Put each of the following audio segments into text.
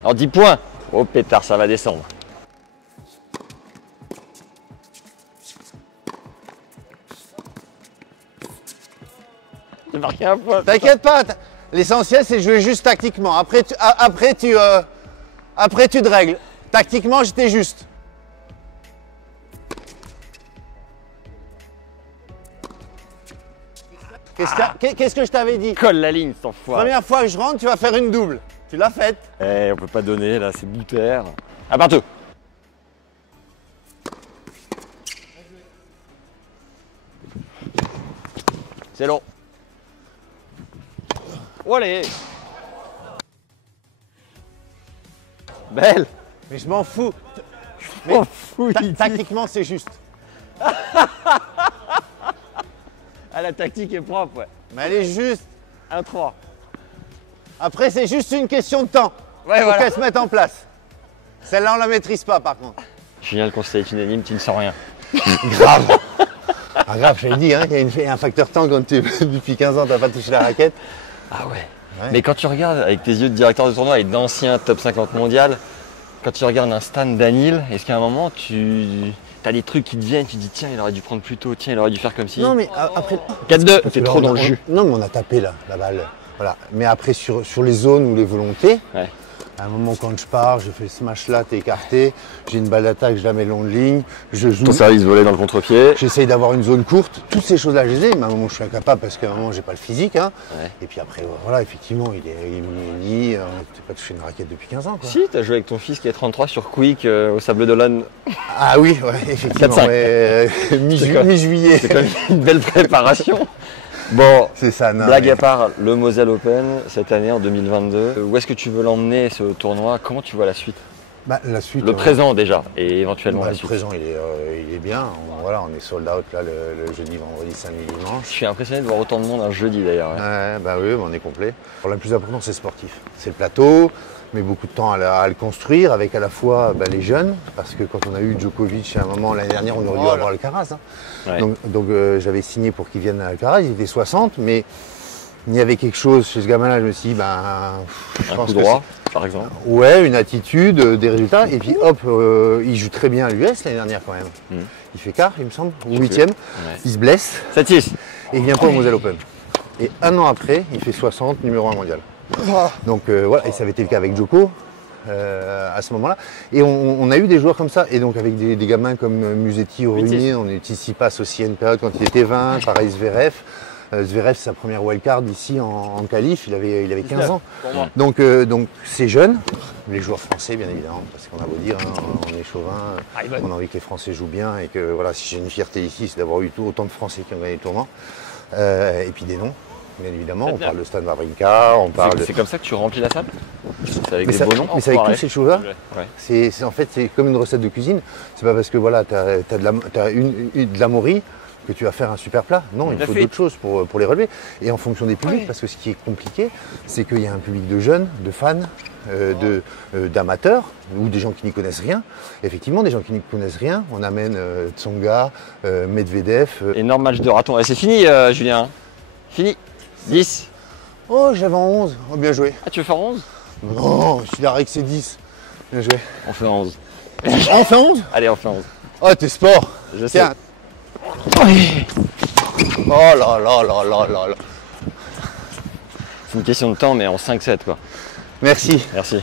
Alors 10 points. Oh pétard, ça va descendre. J'ai marqué un point. T'inquiète pas, l'essentiel c'est de jouer juste tactiquement. Après tu te règles. Tactiquement, j'étais juste. Qu'est-ce que je t'avais dit? Colle la ligne, cet enfoiré. Première fois que je rentre, tu vas faire une double. Tu l'as faite. Eh, on peut pas donner là, c'est Bouter. À partout. C'est long. Oh, allez. Belle. Mais je m'en fous. Je m'en fous, il dit. Tactiquement, c'est juste. Ah, la tactique est propre, ouais. Mais elle est juste. 1-3. Après, c'est juste une question de temps. Ouais, Faut voilà. qu'elle se mette en place. Celle-là, on la maîtrise pas, par contre. Julien, le conseil est unanime, tu ne sens rien. Grave. Ah, grave, je l'ai dit, hein, il y a un facteur temps quand depuis 15 ans, tu n'as pas touché la raquette. Ah ouais. Ouais. Mais quand tu regardes avec tes yeux de directeur de tournoi et d'ancien top 50 mondial, quand tu regardes un Stan Danil, est-ce qu'à un moment tu as des trucs qui te viennent, tu te dis tiens il aurait dû prendre plus tôt, tiens il aurait dû faire comme ci. Non, mais après. 4-2, t'es trop dans le jus. Non, mais on a tapé là, la balle. Voilà. Mais après, sur les zones où les volontés, Ouais. à un moment quand je pars, je fais le smash là, t'es écarté, j'ai une balle d'attaque, je la mets long de ligne, je joue. Ton service volé dans le contre-pied. J'essaye d'avoir une zone courte, toutes ces choses-là je les ai, mais à un moment je suis incapable parce qu'à un moment j'ai pas le physique. Hein. Ouais. Et puis après, voilà, effectivement, il est mini, t'as pas touché une raquette depuis 15 ans. Quoi. Si, t'as joué avec ton fils qui est 33 sur Quick au Sable d'Olonne. Ah oui, ouais, effectivement, 4-5. ouais, mi-juillet. C'est quand même une belle préparation. Bon, C'est ça, non. blague mais- à part, le Moselle Open cette année en 2022, où est-ce que tu veux l'emmener ce tournoi? Comment tu vois la suite? Bah, la suite. Le présent déjà, et éventuellement la Le suite. présent, il est bien. Voilà, on est sold out là, le jeudi, vendredi, samedi, Je dimanche. suis impressionné de voir autant de monde un jeudi d'ailleurs. Ouais. Ouais, bah oui, on est complet. Alors, le plus important, c'est sportif. C'est le plateau, mais beaucoup de temps à le construire avec à la fois les jeunes, parce que quand on a eu Djokovic à un moment l'année dernière, on aurait dû avoir Alcaraz. Hein. Ouais. Donc j'avais signé pour qu'il vienne à Alcaraz, il était 60, mais il y avait quelque chose chez ce gamin-là, je me suis dit, je Un pense coup que droit, par exemple. ouais, une attitude, des résultats, et puis hop, il joue très bien à l'US l'année dernière quand même. Il fait quart, il me semble, ou huitième, Ouais. il se blesse, 7-6. et il vient pas au Moselle Open. Et un an après, il fait 60, numéro 1 mondial. Donc voilà, et ça avait été le cas avec Djoko à ce moment-là. Et on a eu des joueurs comme ça, et donc avec des gamins comme Musetti, Orunier, on a eu Tsitsipas aussi à une période quand il était 20, pareil Zverev. Zverev, c'est sa première wildcard ici en qualif, il avait 15 ans. Pour moi. Donc c'est jeune, les joueurs français bien évidemment, parce qu'on a beau dire, hein, on est chauvin, on a envie que les Français jouent bien, et que voilà, si j'ai une fierté ici, c'est d'avoir eu autant de Français qui ont gagné le tournoi. Et puis des noms, bien évidemment, on parle de Stan Wawrinka, on parle de... C'est comme ça que tu remplis la salle? C'est avec Mais des ça- beaux noms? mais c'est avec tous ces choses-là. Ouais. C'est en fait c'est comme une recette de cuisine. C'est pas parce que voilà, t'as de la morue que tu vas faire un super plat. Non, il La faut frite. d'autres choses pour les relever. Et en fonction des publics, parce que ce qui est compliqué, c'est qu'il y a un public de jeunes, de fans, d'amateurs ou des gens qui n'y connaissent rien. Effectivement, des gens qui n'y connaissent rien, on amène Tsonga, Medvedev. Énorme match de raton. Et c'est fini, Julien. Fini. 10. Oh, j'avais en 11. Oh, bien joué. Ah, tu veux faire 11? Non, je suis là avec c'est 10. Bien joué. On fait 11. On fait 11. Allez, on fait 11. Oh, t'es sport. Je sais. Tiens. Oh là là là là là là. C'est une question de temps, mais en 5-7, quoi. Merci. Merci.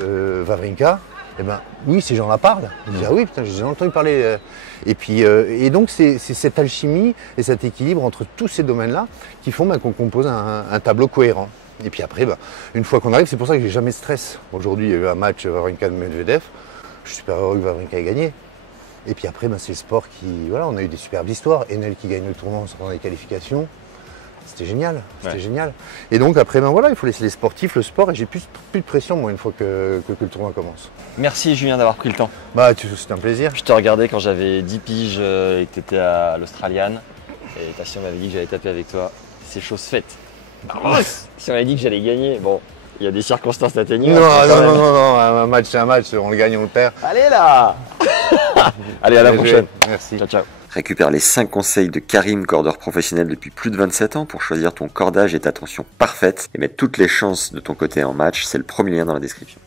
Wawrinka, eh ben, oui, ces gens-là parlent. Ils disent, ah oui, putain, j'ai déjà entendu parler. Et puis, et donc, c'est cette alchimie et cet équilibre entre tous ces domaines-là qui font qu'on compose un tableau cohérent. Et puis après, une fois qu'on arrive, c'est pour ça que j'ai jamais de stress. Aujourd'hui, il y a eu un match Wawrinka-Medvedev. Je suis super heureux que Wawrinka ait gagné. Et puis après, c'est le sport qui... Voilà, on a eu des superbes histoires. Enel qui gagne le tournoi en sortant des qualifications. C'était génial, c'était Ouais. génial. Et donc après, voilà, il faut laisser les sportifs, le sport, et j'ai plus de pression, moi, une fois que le tournoi commence. Merci, Julien, d'avoir pris le temps. C'était un plaisir. Je te regardais quand j'avais 10 piges et que tu étais à l'Australian. Et ta sœur m'avait dit que j'allais taper avec toi. C'est chose faite. Si on m'avait dit que j'allais gagner, bon, il y a des circonstances atténuantes. Non, un match c'est un match, on le gagne, on le perd. Allez là. Allez, à la Bien joué. prochaine. Merci. Ciao, ciao. Récupère les 5 conseils de Karim, cordeur professionnel depuis plus de 27 ans pour choisir ton cordage et ta tension parfaite et mettre toutes les chances de ton côté en match. C'est le premier lien dans la description.